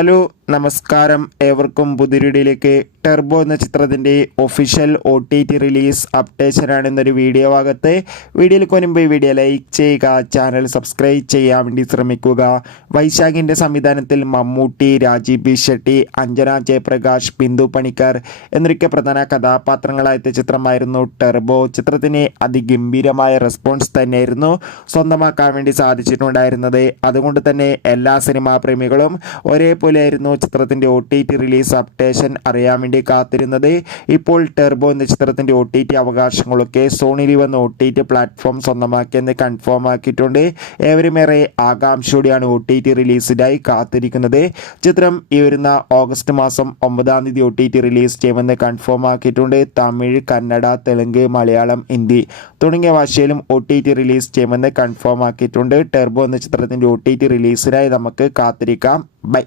Hello നമസ്കാരം, ഏവർക്കും പുതിയൊരുടിയിലേക്ക്. Turbo എന്ന ചിത്രത്തിൻ്റെ ഒഫീഷ്യൽ OTT റിലീസ് അപ്ഡേഷനാണെന്നൊരു വീഡിയോ ഭാഗത്ത്. വീഡിയോയിൽ കൊനുമ്പ് വീഡിയോ ലൈക്ക് ചെയ്യുക, ചാനൽ സബ്സ്ക്രൈബ് ചെയ്യാൻ വേണ്ടി ശ്രമിക്കുക. വൈശാഖിൻ്റെ സംവിധാനത്തിൽ മമ്മൂട്ടി, രാജീവ് ബി ഷെട്ടി, അഞ്ജന ജയപ്രകാശ്, ബിന്ദു പണിക്കർ എന്നൊക്കെ പ്രധാന കഥാപാത്രങ്ങളായ ചിത്രമായിരുന്നു ടെർബോ. ചിത്രത്തിന് അതിഗംഭീരമായ റെസ്പോൺസ് തന്നെയായിരുന്നു സ്വന്തമാക്കാൻ വേണ്ടി സാധിച്ചിട്ടുണ്ടായിരുന്നത്. അതുകൊണ്ട് തന്നെ എല്ലാ സിനിമാ പ്രേമികളും ഒരേപോലെയായിരുന്നു ചിത്രത്തിൻ്റെ OTT റിലീസ് അപ്ഡേഷൻ അറിയാൻ വേണ്ടി കാത്തിരുന്നത്. ഇപ്പോൾ ടെർബോ എന്ന ചിത്രത്തിൻ്റെ OTT അവകാശങ്ങളൊക്കെ സോണി ലിവ് എന്ന OTT പ്ലാറ്റ്ഫോം സ്വന്തമാക്കിയെന്ന് കൺഫേം ആക്കിയിട്ടുണ്ട്. ഏവരുമേറെ ആകാംക്ഷയോടെയാണ് OTT റിലീസിനായി കാത്തിരിക്കുന്നത്. ചിത്രം ഈ വരുന്ന ഓഗസ്റ്റ് മാസം 9-ാം തീയതി OTT റിലീസ് ചെയ്യുമെന്ന് കൺഫേം ആക്കിയിട്ടുണ്ട്. തമിഴ്, കന്നഡ, തെലുങ്ക്, മലയാളം, ഹിന്ദി തുടങ്ങിയ ഭാഷയിലും OTT റിലീസ് ചെയ്യുമെന്ന് കൺഫേം ആക്കിയിട്ടുണ്ട്. ടെർബോ എന്ന ചിത്രത്തിൻ്റെ OTT റിലീസിനായി നമുക്ക് കാത്തിരിക്കാം. ബൈ.